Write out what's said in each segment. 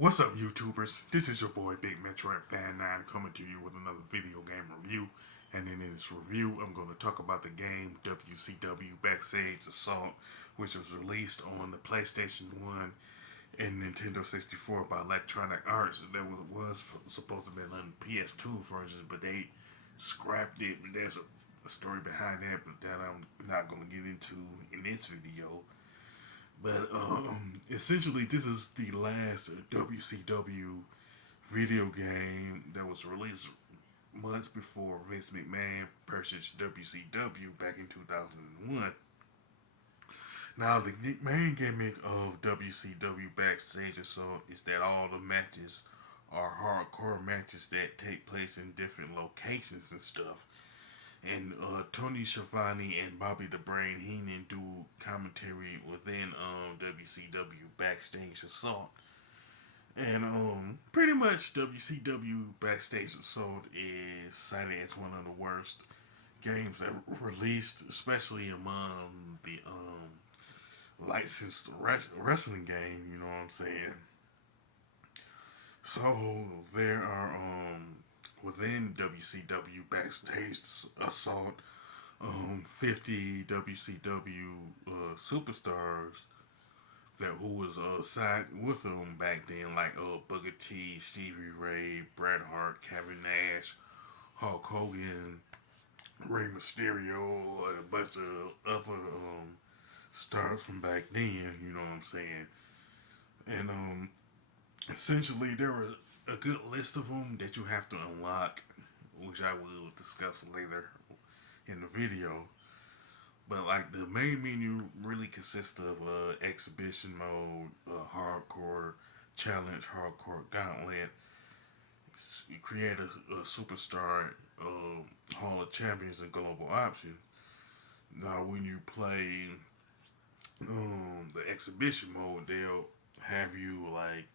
What's up, YouTubers? This is your boy Big Metroid Fan 9 coming to you with another video game review. And in this review, I'm going to talk about the game WCW Backstage Assault, which was released on the PlayStation 1 and Nintendo 64 by Electronic Arts. There was supposed to be on the PS2 version, but they scrapped it. There's a story behind that, but that I'm not going to get into in this video. But essentially, this is the last WCW video game that was released months before Vince McMahon purchased WCW back in 2001. Now, the main gimmick of WCW Backstage Assault is that all the matches are hardcore matches that take place in different locations and stuff. And Tony Schiavone and Bobby the Brain Heenan do commentary within WCW Backstage Assault. And pretty much WCW Backstage Assault is cited as one of the worst games ever released, especially among the licensed wrestling game, you know what I'm saying? So there are within WCW Backstage Assault 50 WCW superstars that who was signed with them back then, like Booker T, Stevie Ray, Bret Hart, Kevin Nash, Hulk Hogan, Rey Mysterio, and a bunch of other stars from back then. You know what I'm saying? And essentially, there were a good list of them that you have to unlock, which I will discuss later in the video. But like the main menu really consists of exhibition mode, hardcore challenge, hardcore gauntlet. You create a superstar, Hall of Champions, and global option. Now, when you play the exhibition mode, they'll have you like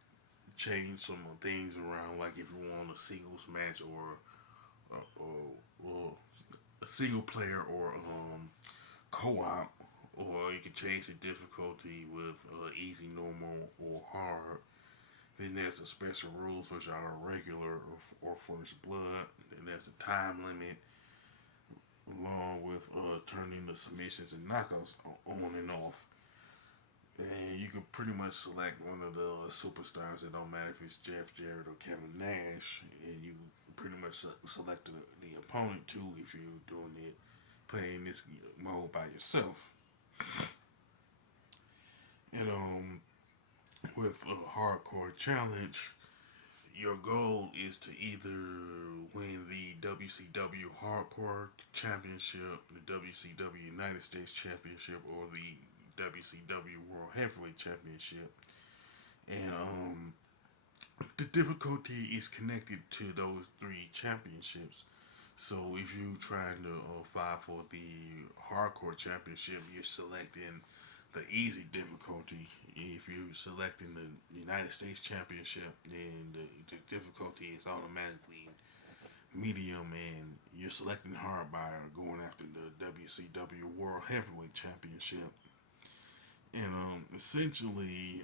change some things around, like if you want a singles match or a single player or co-op, or you can change the difficulty with easy, normal, or hard. Then there's the special rules, which are regular or first blood. Then there's the time limit, along with turning the submissions and knockouts on and off. And you can pretty much select one of the superstars. It don't matter if it's Jeff Jarrett or Kevin Nash, and you pretty much select the opponent too if you're doing it playing this mode by yourself. And with a hardcore challenge, your goal is to either win the WCW Hardcore Championship, the WCW United States Championship, or the WCW World Heavyweight Championship. And the difficulty is connected to those three championships. So if you trying to fight for the hardcore championship, you're selecting the easy difficulty. If you're selecting the United States Championship, then the difficulty is automatically medium, and you're selecting hard by going after the WCW World Heavyweight Championship. And essentially,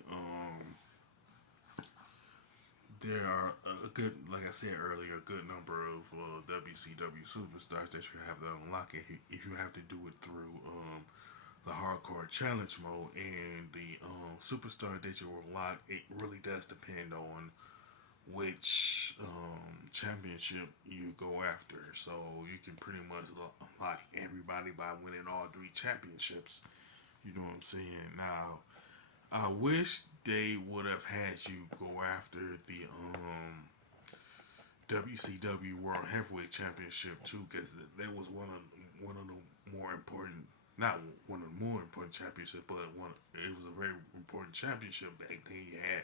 there are a good, like I said earlier, a good number of WCW superstars that you have to unlock if you have to do it through the hardcore challenge mode. And the superstar that you unlock, it really does depend on which championship you go after. So you can pretty much unlock everybody by winning all three championships. You know what I'm saying? Now, I wish they would have had you go after the WCW World Heavyweight Championship too, because that was one of the more important, not one of the more important championships, but one. It was a very important championship back then. You had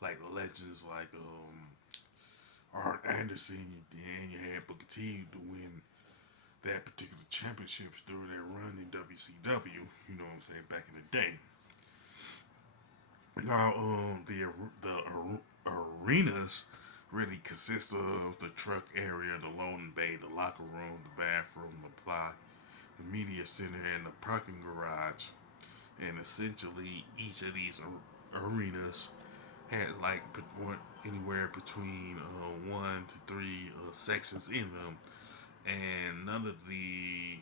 like legends like Art Anderson, and you had Booker T to win that particular championships during their run in WCW. You know what I'm saying? Back in the day. Now, the arenas really consist of the truck area, the loading bay, the locker room, the bathroom, the block, the media center, and the parking garage. And essentially, each of these arenas had like anywhere between 1 to 3 sections in them, and none of the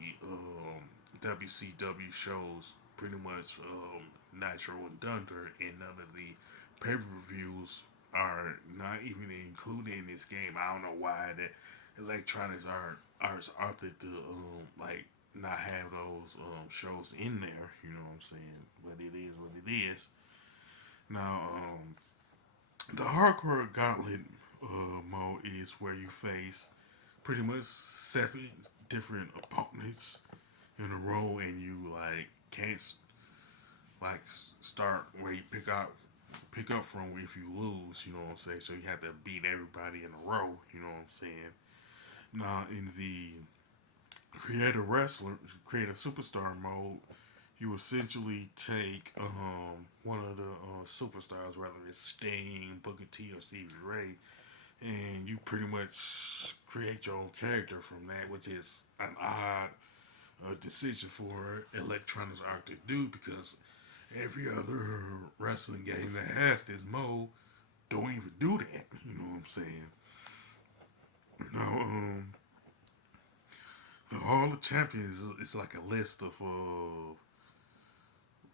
WCW shows pretty much Nitro and Thunder, and none of the pay per views are not even included in this game. I don't know why that electronics arts opted to like not have those shows in there. You know what I'm saying? But it is what it is. Now, the hardcore gauntlet mode is where you face pretty much 7 different opponents in a row, and you like can't start where you pick up from if you lose. You know what I'm saying? So you have to beat everybody in a row. You know what I'm saying? Now in the create a superstar mode, you essentially take one of the superstars, whether it's Sting, Booker T, or Stevie Ray, and you pretty much create your own character from that, which is an odd decision for Electronics Arts to do because every other wrestling game that has this mode don't even do that. You know what I'm saying? Now, the Hall of Champions is like a list of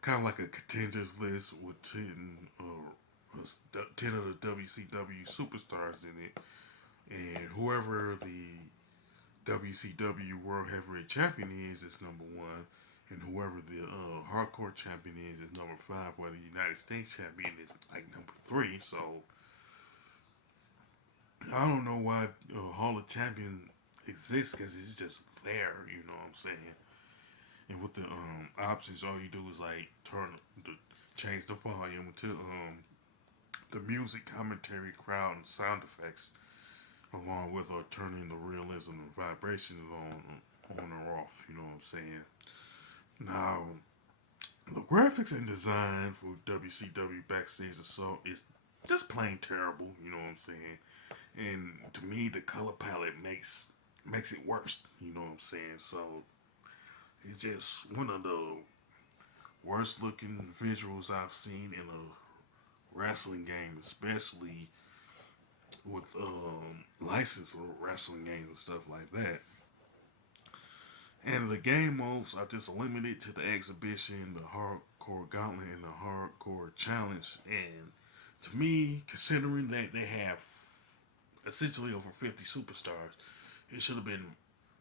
kind of like a contenders list with 10 of the WCW superstars in it, and whoever the WCW World Heavyweight Champion is number one, and whoever the Hardcore Champion is number five, while the United States Champion is like number three. So I don't know why Hall of Champion exists because it's just there. You know what I'm saying? And with the options, all you do is like change the volume to the music, commentary, crowd, and sound effects, along with turning the realism and vibrations on or off. You know what I'm saying? Now, the graphics and design for WCW Backstage Assault is just plain terrible. You know what I'm saying? And to me, the color palette makes it worse. You know what I'm saying? So it's just one of the worst looking visuals I've seen in a wrestling game, especially with license for wrestling games and stuff like that. And the game modes are just limited to the exhibition, the hardcore gauntlet, and the hardcore challenge. And to me, considering that they have essentially over 50 superstars, it should have been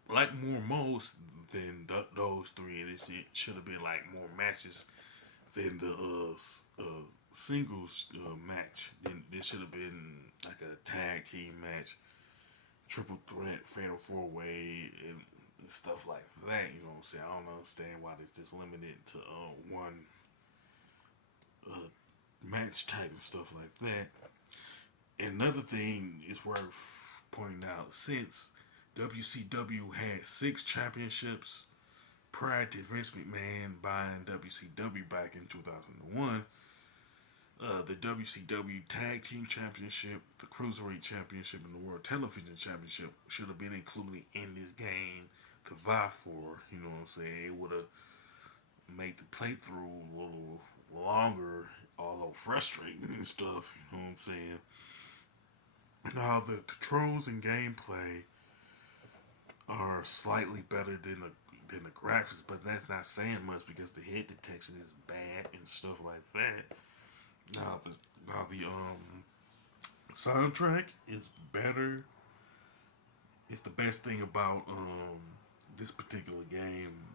like more modes than those three, and it should have been like more matches than the singles match. Then this should have been like a tag team match, triple threat, fatal four way, and stuff like that. You know what I'm saying? I don't understand why it's just limited to one match type and stuff like that. And another thing is worth pointing out, since WCW had 6 championships prior to Vince McMahon buying WCW back in 2001, the WCW Tag Team Championship, the Cruiserweight Championship, and the World Television Championship should have been included in this game to vie for. You know what I'm saying? It would have made the playthrough a little longer, although frustrating and stuff. You know what I'm saying? Now, the controls and gameplay are slightly better than the graphics, but that's not saying much because the hit detection is bad and stuff like that. Now the soundtrack is better. It's the best thing about this particular game,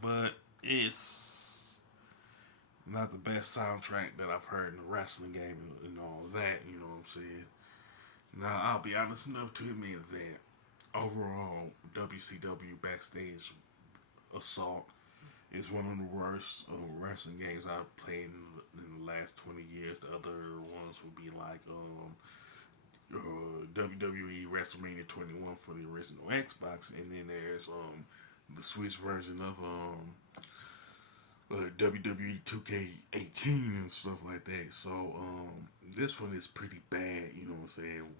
but it's not the best soundtrack that I've heard in a wrestling game and all that. You know what I'm saying? Now I'll be honest enough to admit that overall WCW Backstage Assault is one of the worst wrestling games I've played in the last 20 years. The other ones would be like WWE WrestleMania 21 for the original Xbox, and then there's the Switch version of WWE 2K18 and stuff like that. So this one is pretty bad. You know what I'm saying?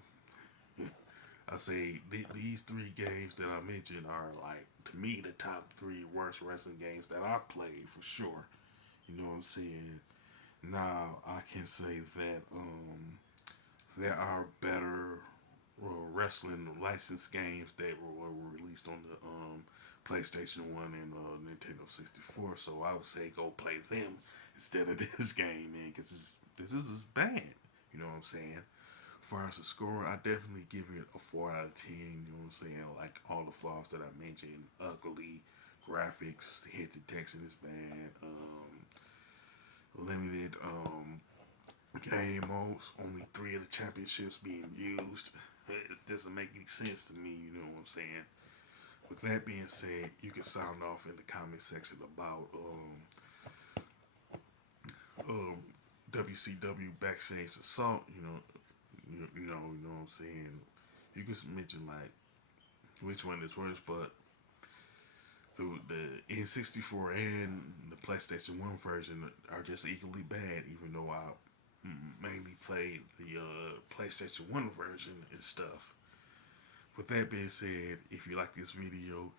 I say these 3 games that I mentioned are like, to me, the top 3 worst wrestling games that I've played for sure. You know what I'm saying? Now I can say that there are better wrestling licensed games that were released on the PlayStation 1 and Nintendo 64. So I would say go play them instead of this game, man, because this is bad. You know what I'm saying? As far as the score, I definitely give it a 4 out of 10. You know what I'm saying? Like all the flaws that I mentioned, ugly graphics, hit the text in this bad, limited game modes, only 3 of the championships being used. It doesn't make any sense to me. You know what I'm saying? With that being said, you can sound off in the comment section about um, WCW Backstage Assault. You know what I'm saying. You can mention like which one is worse, but the N64 and the PlayStation 1 version are just equally bad. Even though I mainly played the PlayStation 1 version and stuff. With that being said, if you like this video,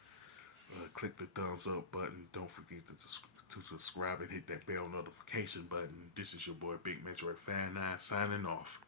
click the thumbs up button. Don't forget to subscribe and hit that bell notification button. This is your boy Big Metroid Fan 9 signing off.